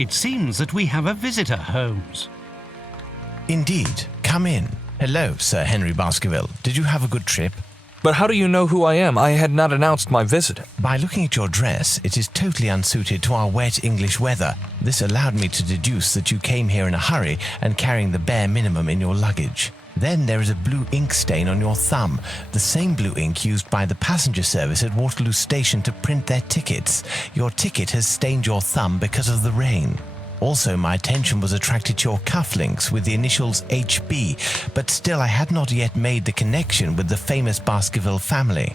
It seems that we have a visitor, Holmes. Indeed. Come in. Hello, Sir Henry Baskerville. Did you have a good trip? But how do you know who I am? I had not announced my visit. By looking at your dress, it is totally unsuited to our wet English weather. This allowed me to deduce that you came here in a hurry and carrying the bare minimum in your luggage. Then there is a blue ink stain on your thumb, the same blue ink used by the passenger service at Waterloo Station to print their tickets. Your ticket has stained your thumb because of the rain. Also, my attention was attracted to your cufflinks with the initials HB, but still I had not yet made the connection with the famous Baskerville family.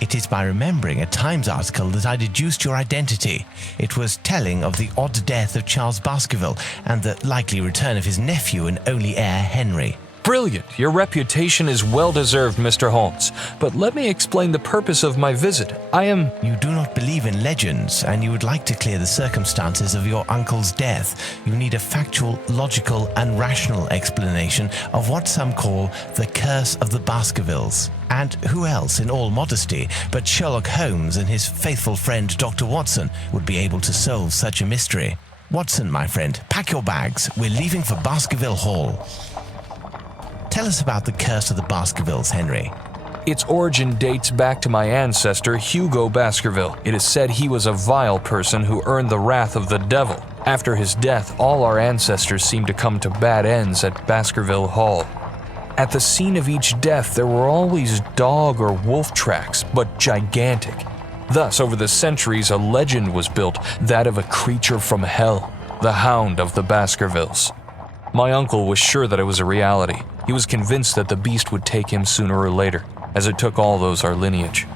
It is by remembering a Times article that I deduced your identity. It was telling of the odd death of Charles Baskerville and the likely return of his nephew and only heir, Henry. Brilliant! Your reputation is well-deserved, Mr. Holmes. But let me explain the purpose of my visit. You do not believe in legends, and you would like to clear the circumstances of your uncle's death. You need a factual, logical, and rational explanation of what some call the curse of the Baskervilles. And who else, in all modesty, but Sherlock Holmes and his faithful friend Dr. Watson would be able to solve such a mystery? Watson, my friend, pack your bags. We're leaving for Baskerville Hall. Tell us about the curse of the Baskervilles, Henry. Its origin dates back to my ancestor, Hugo Baskerville. It is said he was a vile person who earned the wrath of the devil. After his death, all our ancestors seemed to come to bad ends at Baskerville Hall. At the scene of each death, there were always dog or wolf tracks, but gigantic. Thus, over the centuries, a legend was built, that of a creature from hell, the Hound of the Baskervilles. My uncle was sure that it was a reality. He was convinced that the beast would take him sooner or later, as it took all those our lineage.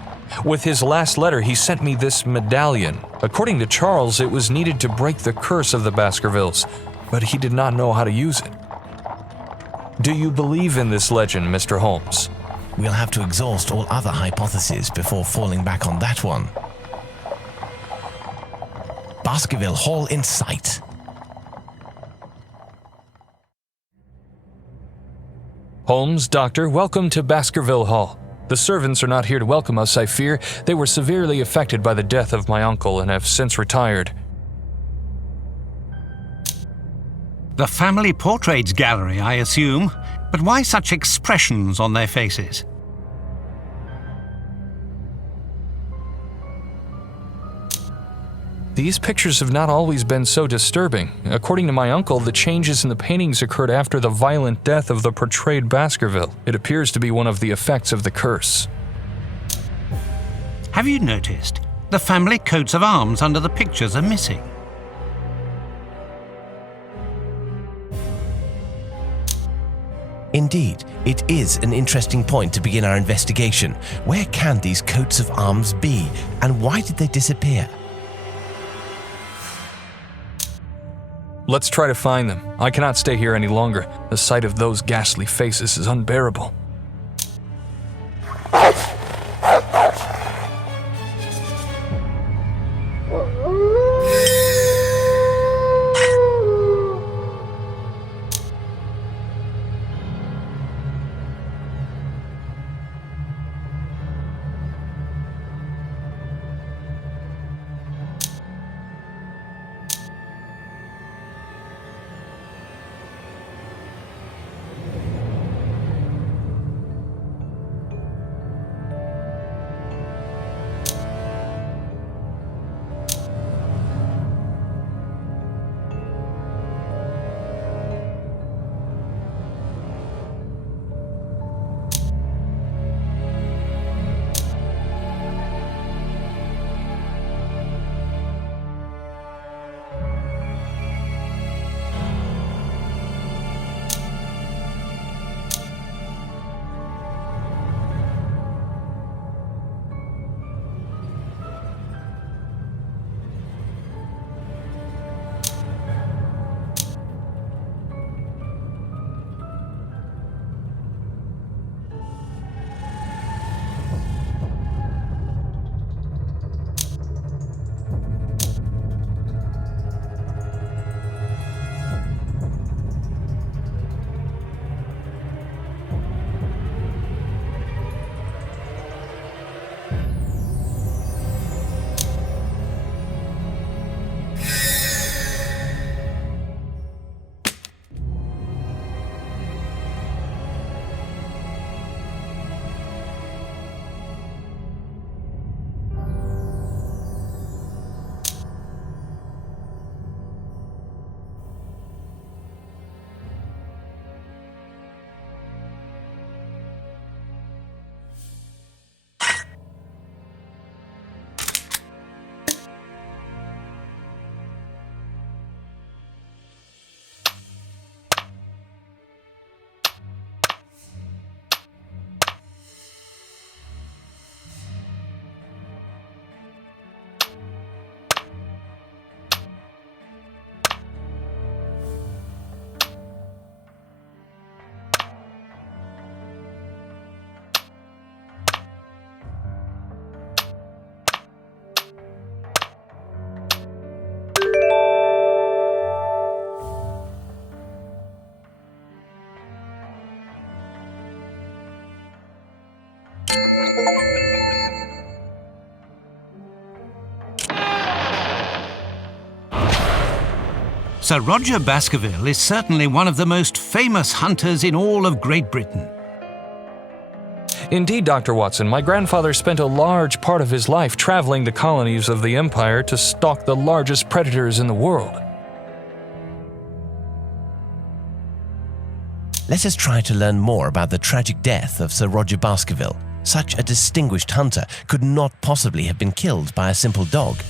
With his last letter, he sent me this medallion. According to Charles, it was needed to break the curse of the Baskervilles, but he did not know how to use it. Do you believe in this legend, Mr. Holmes? We'll have to exhaust all other hypotheses before falling back on that one. Baskerville Hall in sight. Holmes, Doctor, welcome to Baskerville Hall. The servants are not here to welcome us, I fear. They were severely affected by the death of my uncle and have since retired. The family portraits gallery, I assume. But why such expressions on their faces? These pictures have not always been so disturbing. According to my uncle, the changes in the paintings occurred after the violent death of the portrayed Baskerville. It appears to be one of the effects of the curse. Have you noticed? The family coats of arms under the pictures are missing. Indeed, it is an interesting point to begin our investigation. Where can these coats of arms be, and why did they disappear? Let's try to find them. I cannot stay here any longer. The sight of those ghastly faces is unbearable. Sir Roger Baskerville is certainly one of the most famous hunters in all of Great Britain. Indeed, Dr. Watson, my grandfather spent a large part of his life traveling the colonies of the Empire to stalk the largest predators in the world. Let us try to learn more about the tragic death of Sir Roger Baskerville. Such a distinguished hunter could not possibly have been killed by a simple dog.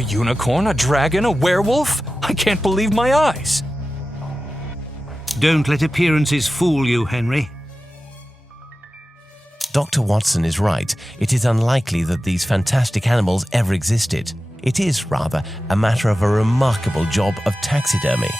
A unicorn, a dragon, a werewolf? I can't believe my eyes. Don't let appearances fool you, Henry. Dr. Watson is right. It is unlikely that these fantastic animals ever existed. It is, rather, a matter of a remarkable job of taxidermy.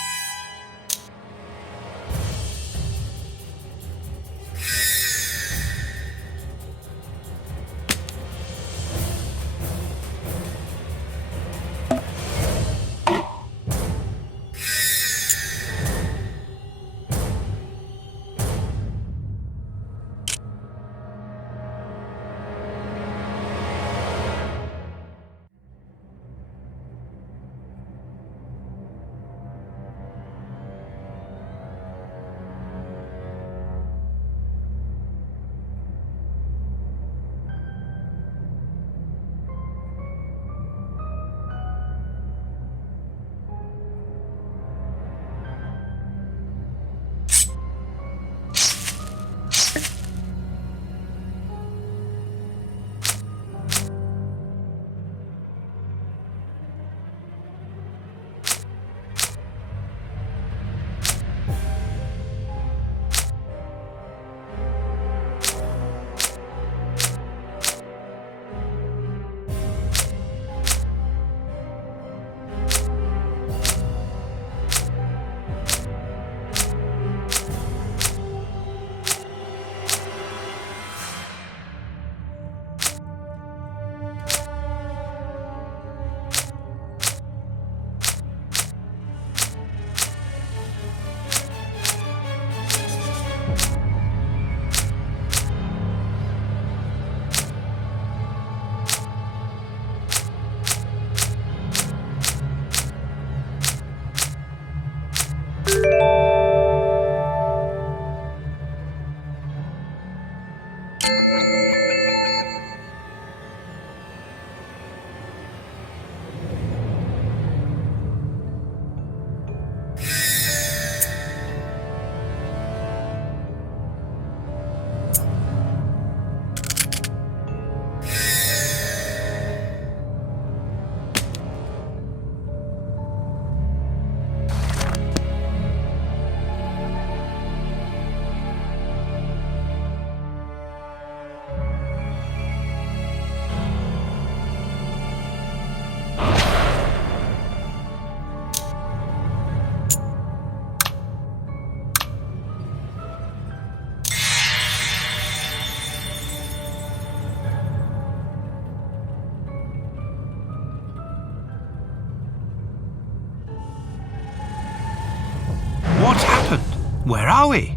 Where are we?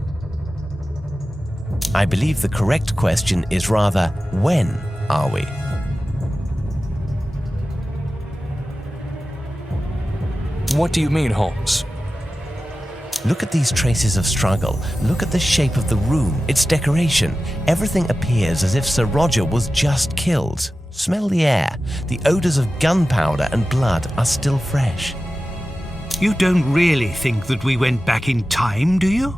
I believe the correct question is rather, when are we? What do you mean, Holmes? Look at these traces of struggle. Look at the shape of the room, its decoration. Everything appears as if Sir Roger was just killed. Smell the air. The odours of gunpowder and blood are still fresh. You don't really think that we went back in time, do you?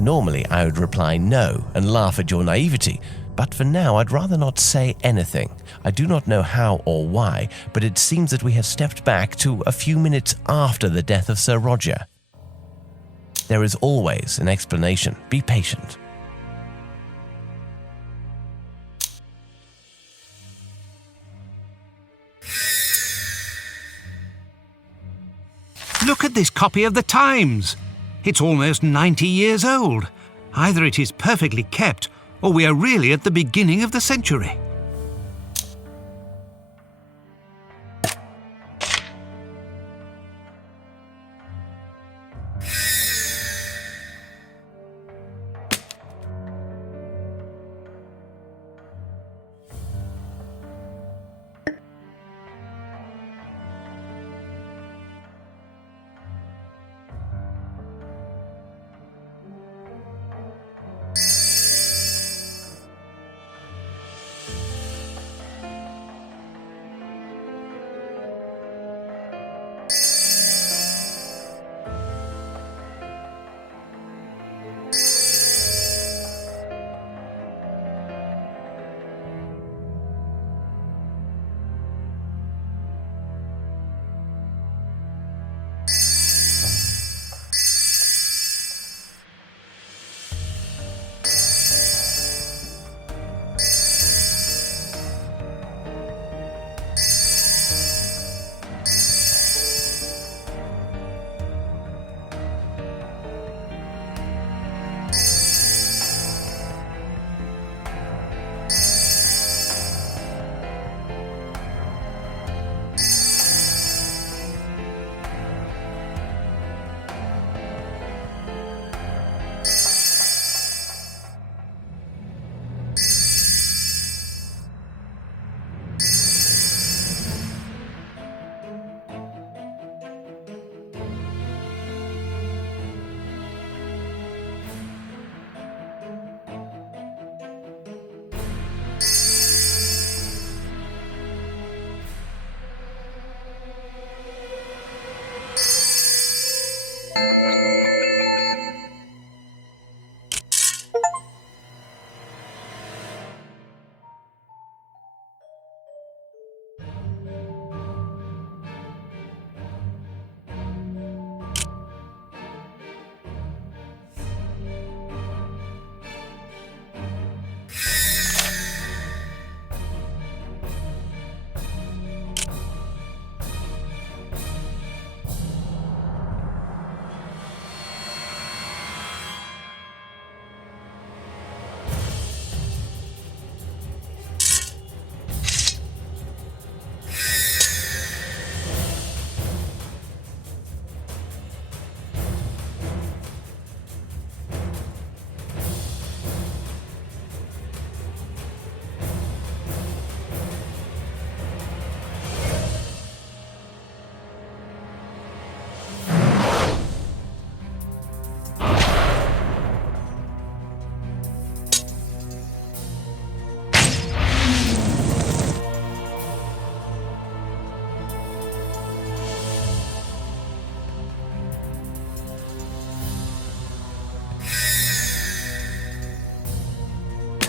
Normally, I would reply no and laugh at your naivety, but for now I'd rather not say anything. I do not know how or why, but it seems that we have stepped back to a few minutes after the death of Sir Roger. There is always an explanation. Be patient. Look at this copy of the Times. It's almost 90 years old. Either it is perfectly kept, or we are really at the beginning of the century.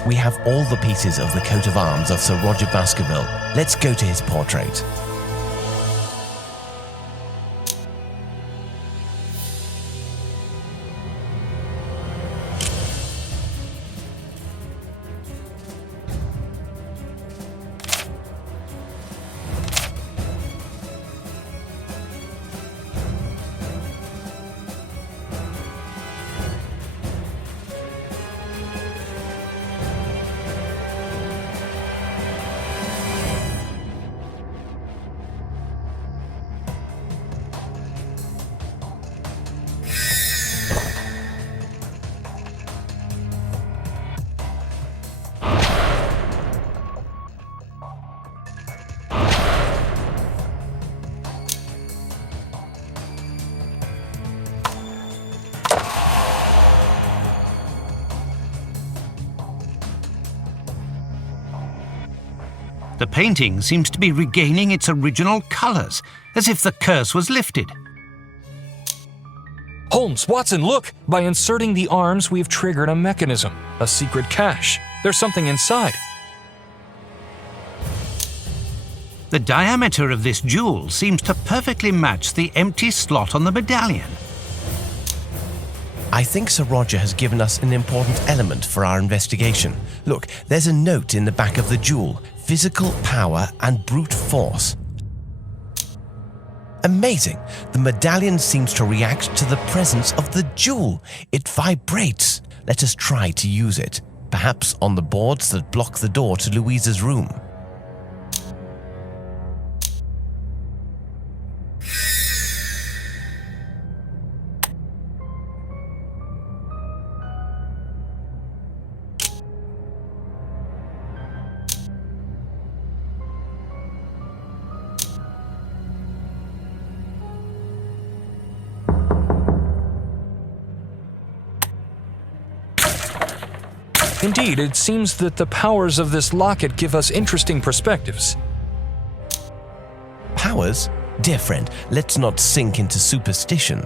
We have all the pieces of the coat of arms of Sir Roger Baskerville. Let's go to his portrait. The painting seems to be regaining its original colours, as if the curse was lifted. Holmes, Watson, look! By inserting the arms, we've triggered a mechanism, a secret cache. There's something inside. The diameter of this jewel seems to perfectly match the empty slot on the medallion. I think Sir Roger has given us an important element for our investigation. Look, there's a note in the back of the jewel. Physical power and brute force. Amazing! The medallion seems to react to the presence of the jewel. It vibrates. Let us try to use it. Perhaps on the boards that block the door to Louisa's room. Indeed, it seems that the powers of this locket give us interesting perspectives. Powers? Dear friend, let's not sink into superstition.